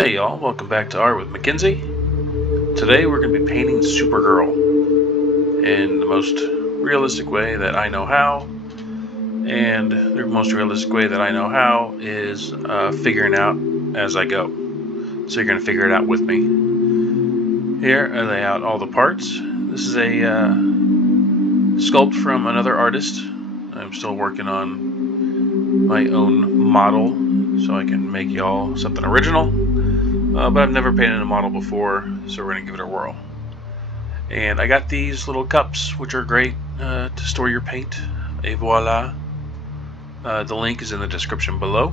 Hey y'all, welcome back to Art with Mackenzie. Today we're going to be painting Supergirl in the most realistic way that I know how. And the most realistic way that I know how is figuring out as I go. So you're going to figure it out with me. Here I lay out all the parts. This is a sculpt from another artist. I'm still working on my own model so I can make y'all something original. But I've never painted a model before, so we're going to give it a whirl. And I got these little cups, which are great to store your paint. Et voila. The link is in the description below.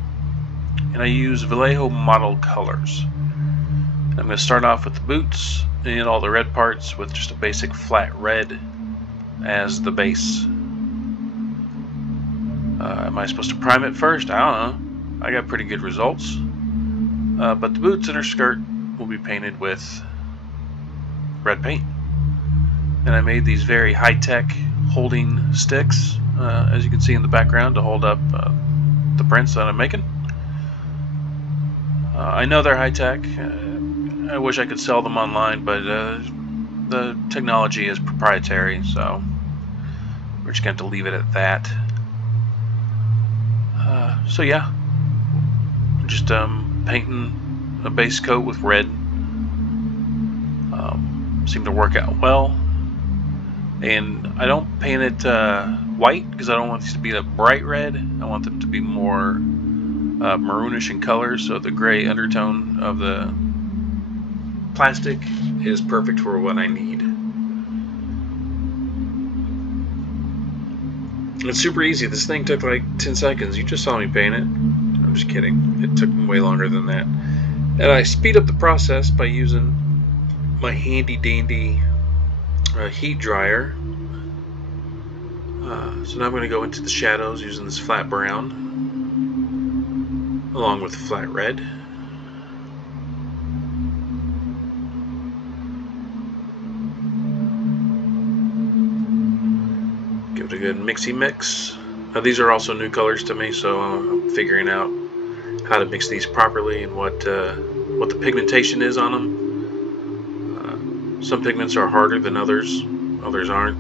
And I use Vallejo model colors. I'm going to start off with the boots and all the red parts with just a basic flat red as the base. Am I supposed to prime it first? I don't know. I got pretty good results. But the boots and her skirt will be painted with red paint. And I made these very high-tech holding sticks, as you can see in the background, to hold up the prints that I'm making. I know they're high-tech. I wish I could sell them online, but the technology is proprietary, so we're just going to have to leave it at that. So yeah, just painting a base coat with red. Seemed to work out well. And I don't paint it white because I don't want these to be a bright red. I want them to be more maroonish in color, so the gray undertone of the plastic is perfect for what I need. It's super easy. This thing took like 10 seconds. You just saw me paint it. I'm just kidding. It took way longer than that. And I speed up the process by using my handy dandy heat dryer. So now I'm going to go into the shadows using this flat brown along with flat red. Give it a good mixy mix. Now these are also new colors to me, so I'm figuring out how to mix these properly and what the pigmentation is on them. Some pigments are harder than others aren't.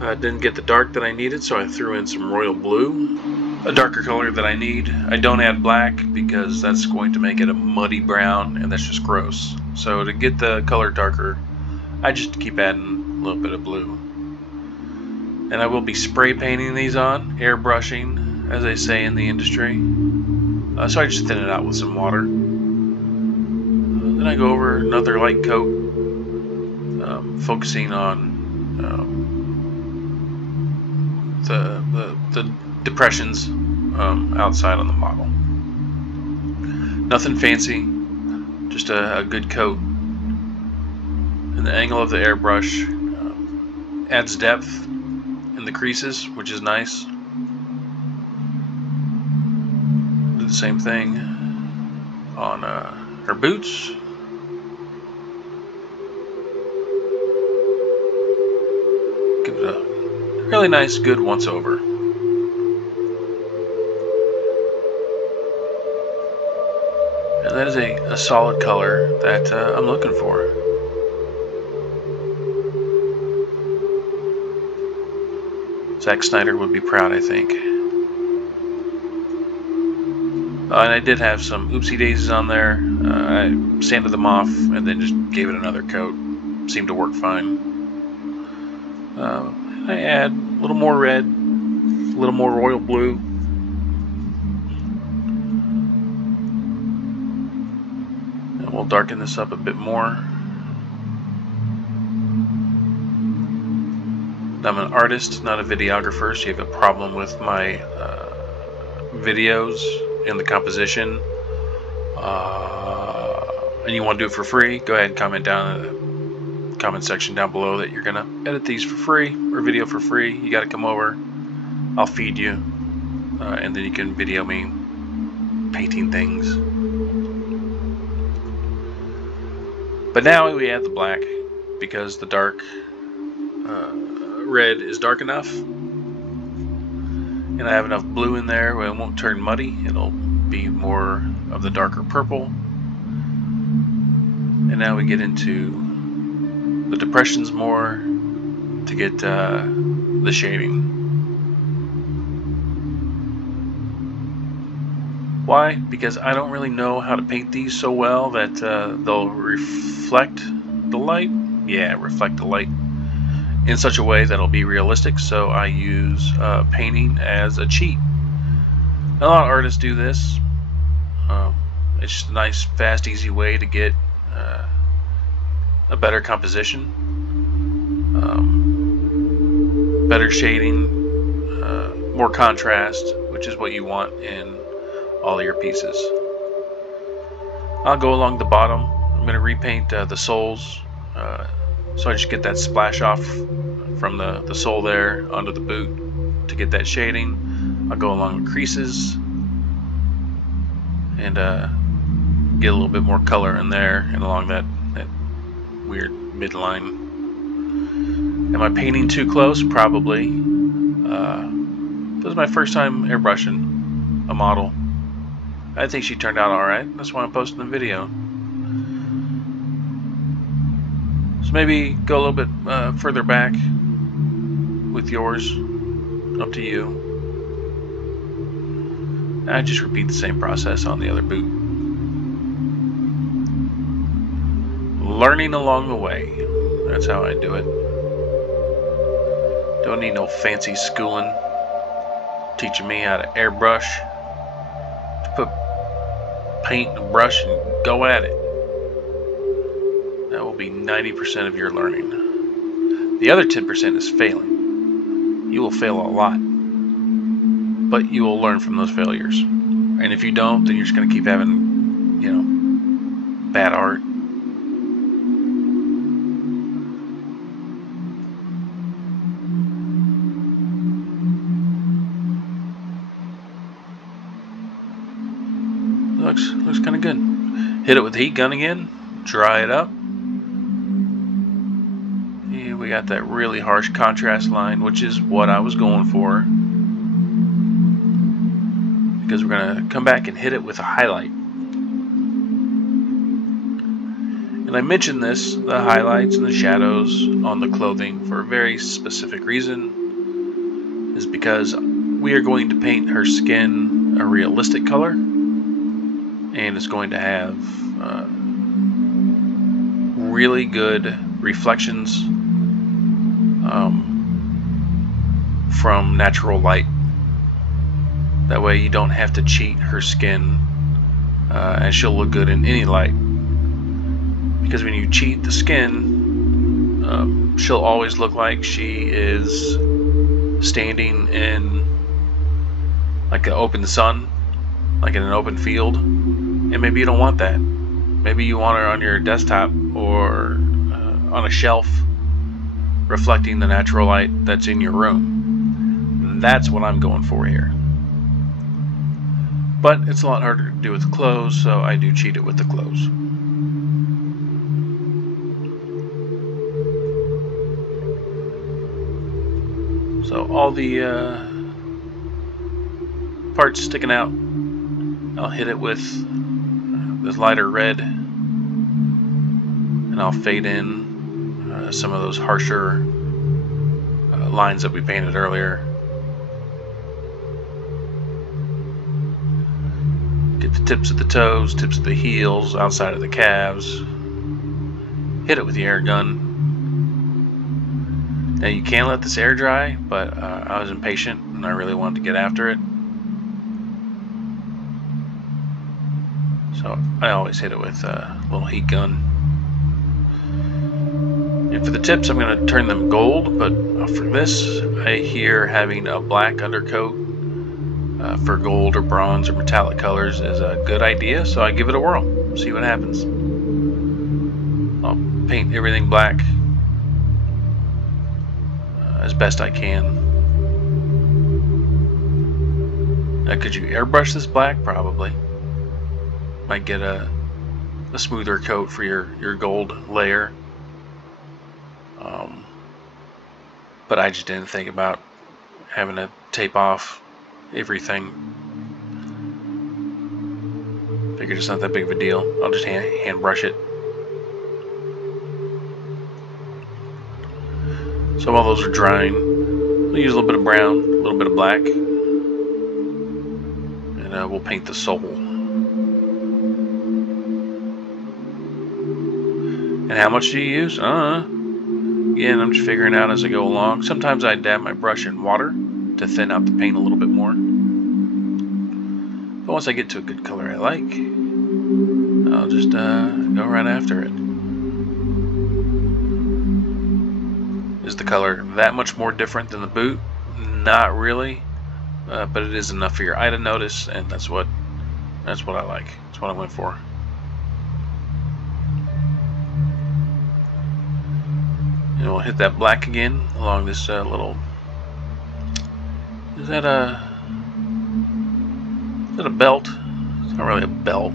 I didn't get the dark that I needed, so I threw in some royal blue, a darker color that I need. I don't add black because that's going to make it a muddy brown, and that's just gross. So to get the color darker, I just keep adding a little bit of blue. And I will be spray painting these on, airbrushing, as they say in the industry. So I just thin it out with some water. Then I go over another light coat, focusing on the depressions outside on the model. Nothing fancy, just a good coat. And the angle of the airbrush adds depth in the creases, which is nice. Do the same thing on her boots. Give it a really nice, good once over. And that is a solid color that I'm looking for. Zack Snyder would be proud, I think. And I did have some oopsie daisies on there. I sanded them off and then just gave it another coat. Seemed to work fine. I add a little more red, a little more royal blue. And we'll darken this up a bit more. I'm an artist, not a videographer, so you have a problem with my videos and the composition, and you want to do it for free, go ahead and comment down in the comment section down below that you're going to edit these for free or video for free. You got to come over, I'll feed you, and then you can video me painting things. But now we add the black because the dark red is dark enough, and I have enough blue in there where it won't turn muddy. It'll be more of the darker purple, And now we get into the depressions more to get the shading. Why? Because I don't really know how to paint these so well that they'll reflect the light. Yeah, reflect the light in such a way that it'll be realistic. So I use painting as a cheat. A lot of artists do this. It's just a nice, fast, easy way to get a better composition, better shading, more contrast, which is what you want in all of your pieces. I'll go along the bottom. I'm going to repaint the soles, so I just get that splash off from the sole there onto the boot to get that shading. I'll go along the creases and get a little bit more color in there and along that weird midline. Am I painting too close? Probably. This is my first time airbrushing a model. I think she turned out alright. That's why I'm posting the video. So maybe go a little bit further back with yours. Up to you. I just repeat the same process on the other boot. Learning along the way. That's how I do it. Don't need no fancy schooling teaching me how to airbrush. Just put paint in a brush and go at it. That will be 90% of your learning. The other 10% is failing. You will fail a lot, but you will learn from those failures. And if you don't, then you're just going to keep having, bad art. Looks kind of good. Hit it with the heat gun again. Dry it up. Yeah, we got that really harsh contrast line, which is what I was going for. Because we're going to come back and hit it with a highlight. And I mentioned this, the highlights and the shadows on the clothing, for a very specific reason. Is because we are going to paint her skin a realistic color. And it's going to have really good reflections from natural light. That way you don't have to cheat her skin, and she'll look good in any light. Because when you cheat the skin, she'll always look like she is standing in like an open sun, like in an open field. And maybe you don't want that. Maybe you want her on your desktop or on a shelf reflecting the natural light that's in your room. That's what I'm going for here. But it's a lot harder to do with the clothes, so I do cheat it with the clothes. So all the parts sticking out, I'll hit it with this lighter red, and I'll fade in some of those harsher lines that we painted earlier. Get the tips of the toes, tips of the heels, outside of the calves. Hit it with the air gun. Now you can let this air dry, but I was impatient and I really wanted to get after it. So I always hit it with a little heat gun. And for the tips, I'm going to turn them gold, but for this, I hear having a black undercoat for gold or bronze or metallic colors is a good idea, so I give it a whirl. See what happens. I'll paint everything black as best I can. Now, could you airbrush this black? Probably. Might get a smoother coat for your gold layer. But I just didn't think about having to tape off everything. Figured it's not that big of a deal. I'll just hand brush it. So while those are drying, we'll use a little bit of brown, a little bit of black, and we'll paint the soul. And how much do you use? Again, I'm just figuring out as I go along. Sometimes I dab my brush in water to thin out the paint a little bit more. But once I get to a good color I like, I'll just go right after it. Is the color that much more different than the boot? Not really, but it is enough for your eye to notice, and that's what I like. That's what I went for. And we'll hit that black again along this little. Is that a belt? It's not really a belt.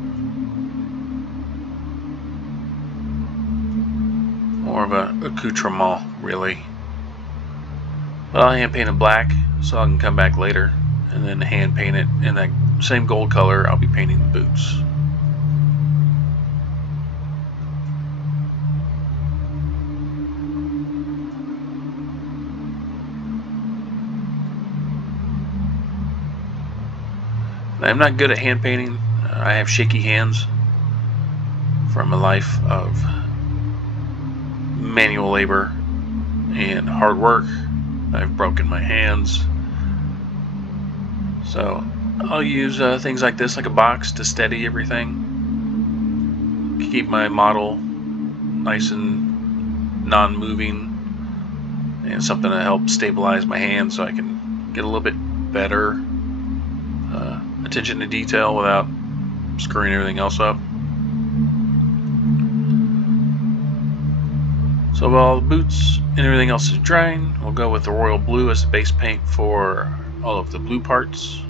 More of a accoutrement, really. But I'll hand paint it black so I can come back later and then hand paint it in that same gold color. I'll be painting the boots. I'm not good at hand painting. I have shaky hands from a life of manual labor and hard work. I've broken my hands, so I'll use things like this, like a box, to steady everything, keep my model nice and non-moving, and something to help stabilize my hands so I can get a little bit better attention to detail without screwing everything else up. So while the boots and everything else is drying, we'll go with the royal blue as the base paint for all of the blue parts.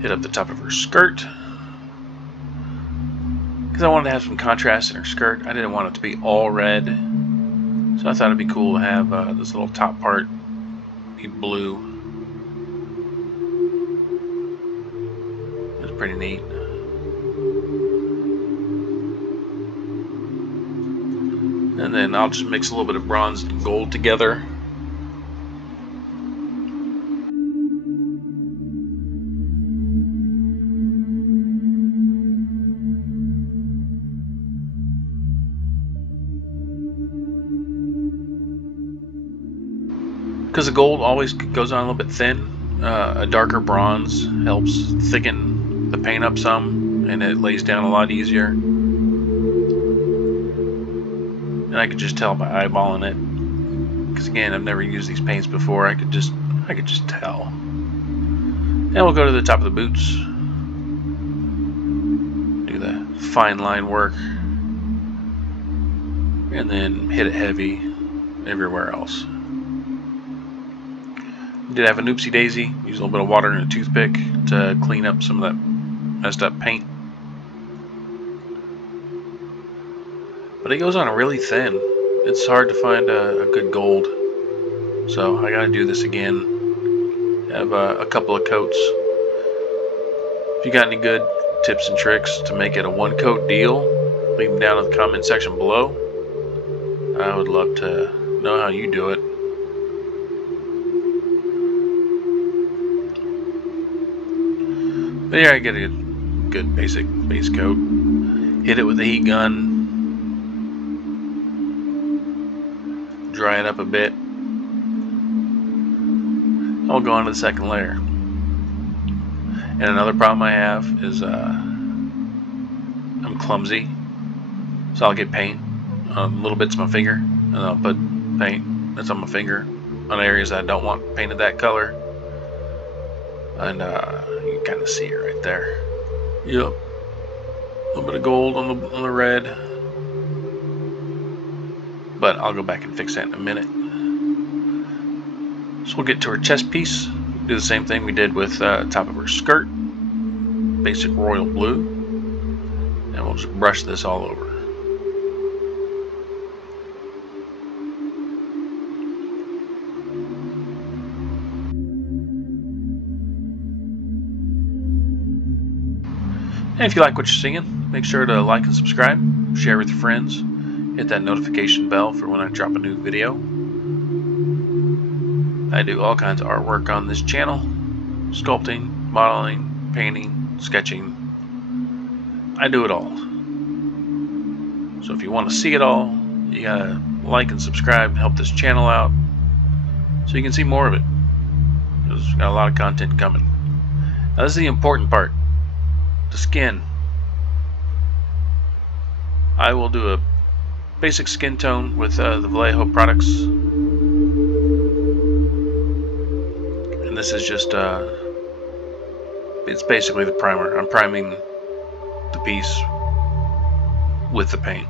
Hit up the top of her skirt, because I wanted to have some contrast in her skirt. I didn't want it to be all red, so I thought it'd be cool to have this little top part be blue. It's pretty neat. And then I'll just mix a little bit of bronze and gold together. Because the gold always goes on a little bit thin, a darker bronze helps thicken the paint up some, and it lays down a lot easier. And I could just tell by eyeballing it, because again, I've never used these paints before. I could just tell. And we'll go to the top of the boots, do the fine line work, and then hit it heavy everywhere else. Did have an oopsie daisy. Use a little bit of water and a toothpick to clean up some of that messed up paint. But it goes on really thin. It's hard to find a good gold. So I gotta do this again. Have a couple of coats. If you got any good tips and tricks to make it a one coat deal, leave them down in the comment section below. I would love to know how you do it. But yeah, I get a good basic base coat. Hit it with a heat gun. Dry it up a bit. I'll go on to the second layer. And another problem I have is I'm clumsy. So I'll get paint on little bits of my finger, and I'll put paint that's on my finger on areas that I don't want painted that color. And you can kind of see it right there. Yep. A little bit of gold on the red. But I'll go back and fix that in a minute. So we'll get to her chest piece. Do the same thing we did with top of her skirt. Basic royal blue. And we'll just brush this all over. And if you like what you're seeing, make sure to like and subscribe. share with your friends, hit that notification bell for when I drop a new video. I do all kinds of artwork on this channel: sculpting, modeling, painting, sketching. I do it all. So if you want to see it all, you gotta like and subscribe and help this channel out so you can see more of it. There's got a lot of content coming. Now this is the important part: the skin. I will do a basic skin tone with the Vallejo products, and this is just it's basically the primer. I'm priming the piece with the paint.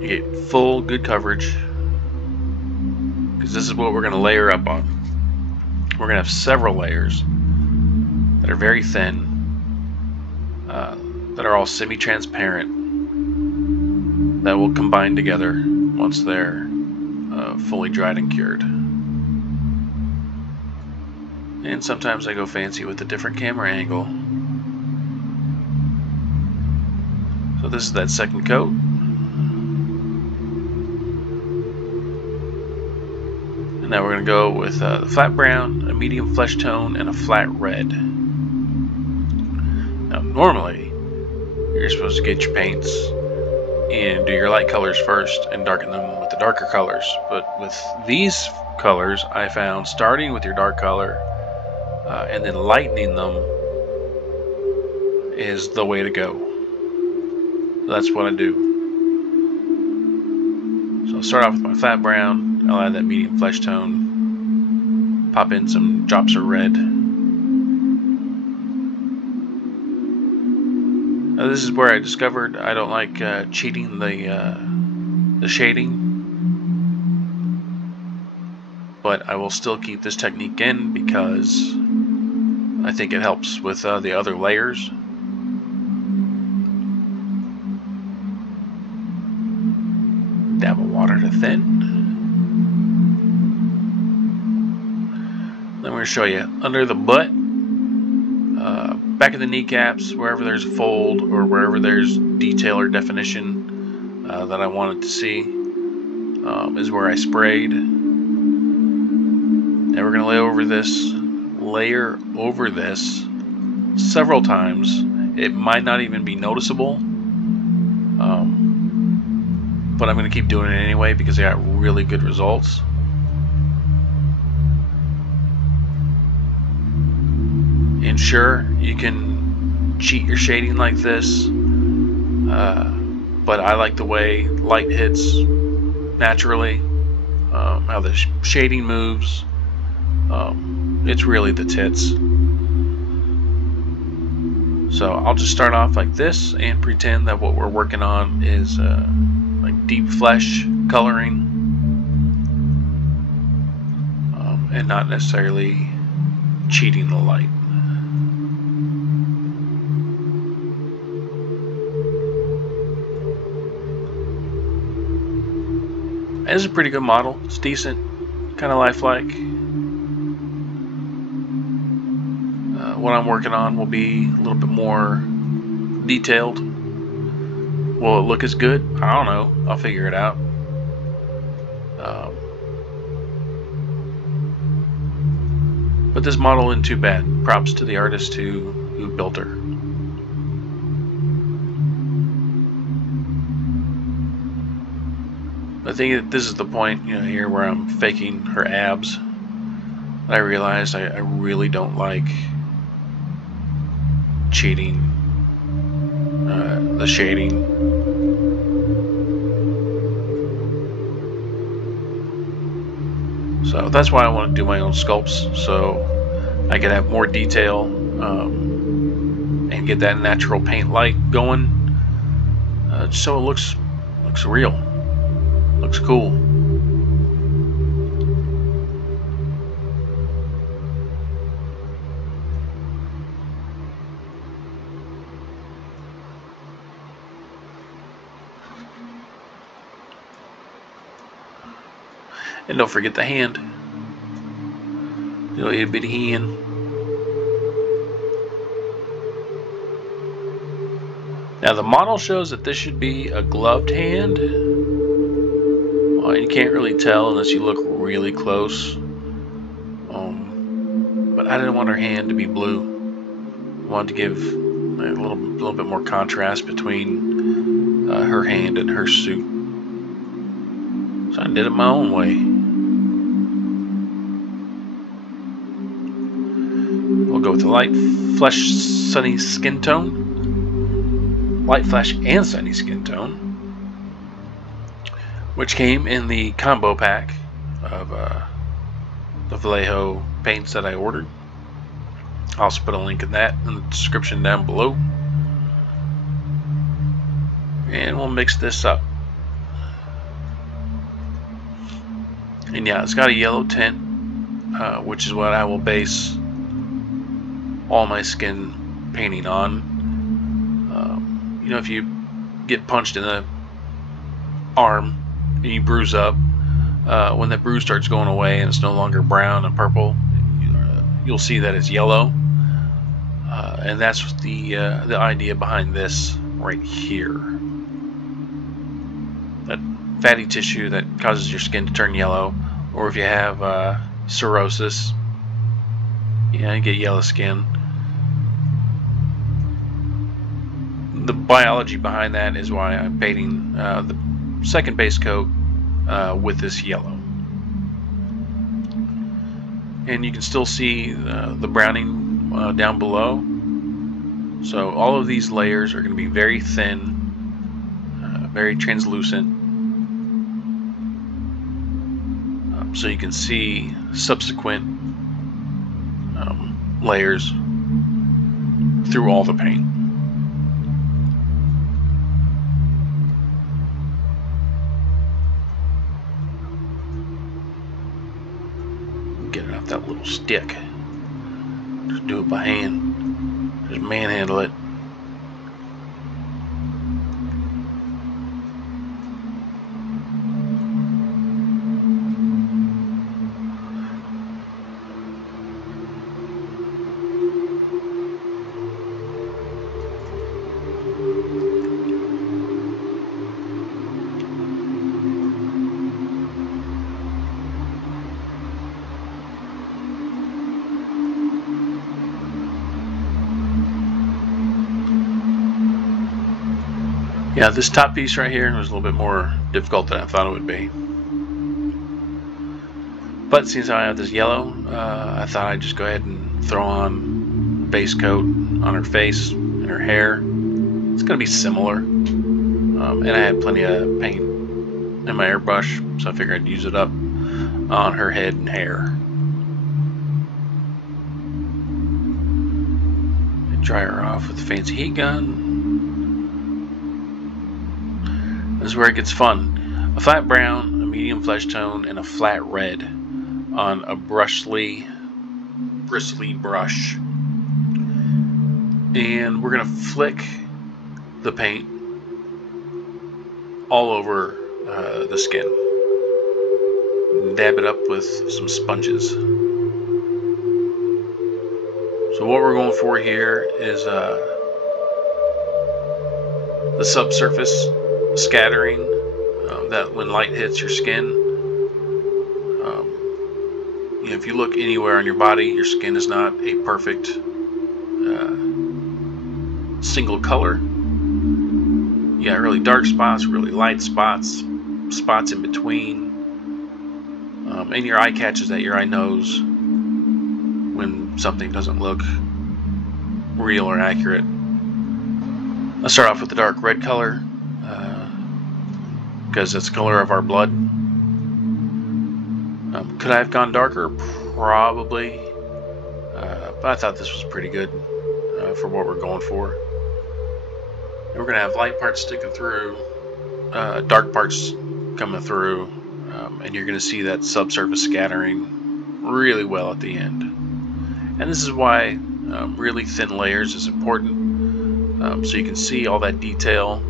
You get full good coverage, because this is what we're going to layer up on. We're going to have several layers that are very thin, that are all semi-transparent, that will combine together once they're fully dried and cured. And sometimes I go fancy with a different camera angle. So this is that second coat. And now we're going to go with the flat brown, a medium flesh tone, and a flat red. Now normally you're supposed to get your paints and do your light colors first and darken them with the darker colors. But with these colors, I found starting with your dark color and then lightening them is the way to go. So that's what I do. So I'll start off with my flat brown. I'll add that medium flesh tone, pop in some drops of red. Now this is where I discovered I don't like cheating the shading, but I will still keep this technique in because I think it helps with the other layers. Dab of water to thin. Then we're going to show you under the butt, back of the kneecaps, wherever there's a fold or wherever there's detail or definition that I wanted to see, is where I sprayed. Now we're going to layer over this several times. It might not even be noticeable, but I'm going to keep doing it anyway because I got really good results. And sure, you can cheat your shading like this, but I like the way light hits naturally, how the shading moves. It's really the tits. So I'll just start off like this and pretend that what we're working on is like deep flesh coloring, and not necessarily cheating the light. This is a pretty good model. It's decent, kind of lifelike. What I'm working on will be a little bit more detailed. Will it look as good? I don't know. I'll figure it out. But this model isn't too bad. Props to the artist who built her. I think this is the point, here where I'm faking her abs. I realized I really don't like cheating the shading. So that's why I want to do my own sculpts, so I can have more detail and get that natural paint light going, so it looks real, looks cool. And don't forget the hand. Little itty bitty hand. Now the model shows that this should be a gloved hand. Well, you can't really tell unless you look really close. But I didn't want her hand to be blue. I wanted to give a little bit more contrast between her hand and her suit. So I did it my own way. We'll go with the light flesh sunny skin tone. Light flesh and sunny skin tone, which came in the combo pack of the Vallejo paints that I ordered. I'll also put a link in that in the description down below. And we'll mix this up. And yeah, it's got a yellow tint, which is what I will base all my skin painting on. You know, if you get punched in the arm and you bruise up, when that bruise starts going away and it's no longer brown and purple, you'll see that it's yellow, and that's the idea behind this right here. That fatty tissue that causes your skin to turn yellow, or if you have cirrhosis, you get yellow skin. The biology behind that is why I'm painting the second base coat with this yellow. And you can still see the browning down below. So all of these layers are going to be very thin, very translucent, so you can see subsequent layers through all the paint. Get it off that little stick. Just do it by hand. Just manhandle it. Yeah, this top piece right here was a little bit more difficult than I thought it would be. But since I have this yellow, I thought I'd just go ahead and throw on base coat on her face and her hair. It's going to be similar. And I had plenty of paint in my airbrush, so I figured I'd use it up on her head and hair. Dry her off with a fancy heat gun. This is where it gets fun. A flat brown, a medium flesh tone, and a flat red on a bristly brush. And we're going to flick the paint all over the skin. Dab it up with some sponges. So what we're going for here is the subsurface scattering, that when light hits your skin, if you look anywhere on your body, your skin is not a perfect single color. You got really dark spots, really light spots, spots in between, and your eye catches that. Your eye knows when something doesn't look real or accurate. Let's start off with the dark red color, because it's the color of our blood. Could I have gone darker? Probably, but I thought this was pretty good for what we're going for. And we're going to have light parts sticking through, dark parts coming through, and you're going to see that subsurface scattering really well at the end. And this is why really thin layers is important, so you can see all that detail.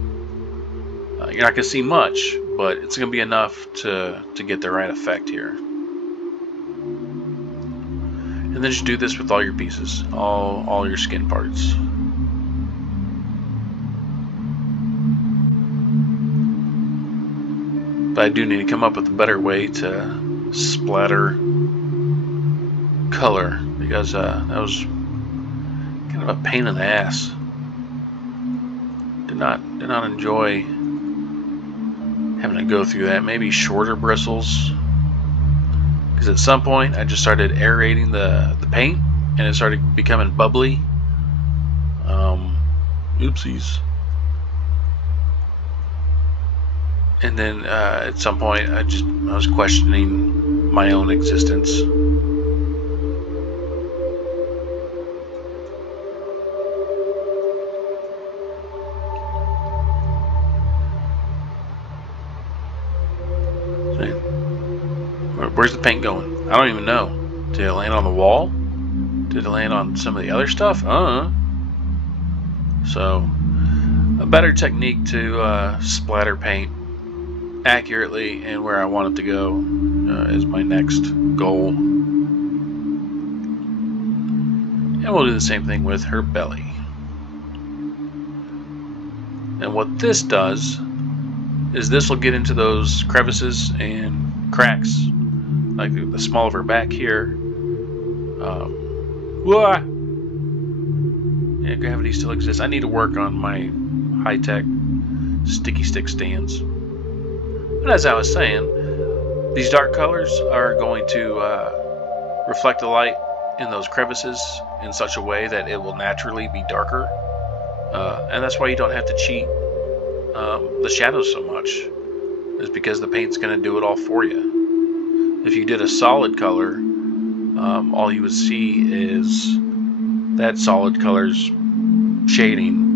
You're not going to see much, but it's going to be enough to get the right effect here. And then just do this with all your pieces, all your skin parts. But I do need to come up with a better way to splatter color, because that was kind of a pain in the ass. Did not enjoy having to go through that. Maybe shorter bristles, because at some point I just started aerating the paint and it started becoming bubbly. Oopsies. And then at some point I was questioning my own existence. Where's the paint going? I don't even know. Did it land on the wall? Did it land on some of the other stuff? So, a better technique to splatter paint accurately and where I want it to go is my next goal. And we'll do the same thing with her belly. And what this does is this will get into those crevices and cracks, like the small of her back here. Yeah, gravity still exists. I need to work on my high-tech sticky stick stands. But as I was saying, these dark colors are going to reflect the light in those crevices in such a way that it will naturally be darker. And that's why you don't have to cheat the shadows so much, is because the paint's going to do it all for you. If you did a solid color, all you would see is that solid color's shading,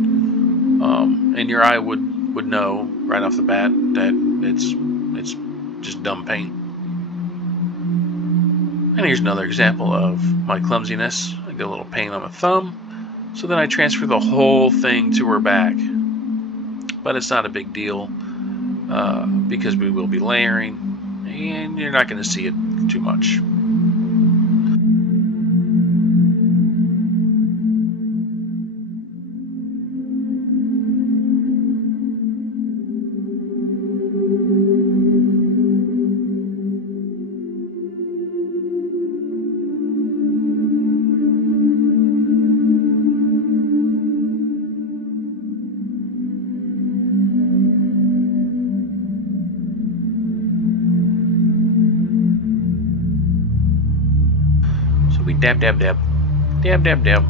and your eye would know right off the bat that it's just dumb paint. And here's another example of my clumsiness. I get a little paint on my thumb, so then I transfer the whole thing to her back. But it's not a big deal, because we will be layering, and you're not going to see it too much. We dab, dab, dab. Dab, dab, dab.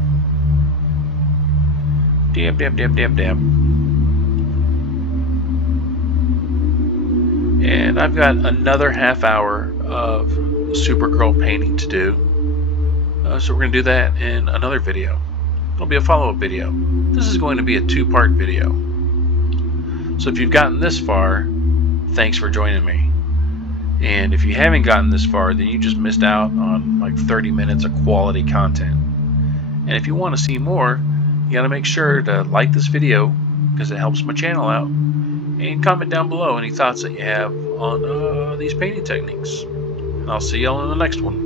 Dab, dab, dab, dab, dab. And I've got another half hour of Supergirl painting to do. So we're going to do that in another video. It'll be a follow-up video. This is going to be a two-part video. So if you've gotten this far, thanks for joining me. And if you haven't gotten this far, then you just missed out on like 30 minutes of quality content. And if you want to see more, you got to make sure to like this video, because it helps my channel out, and comment down below any thoughts that you have on these painting techniques. And I'll see y'all in the next one.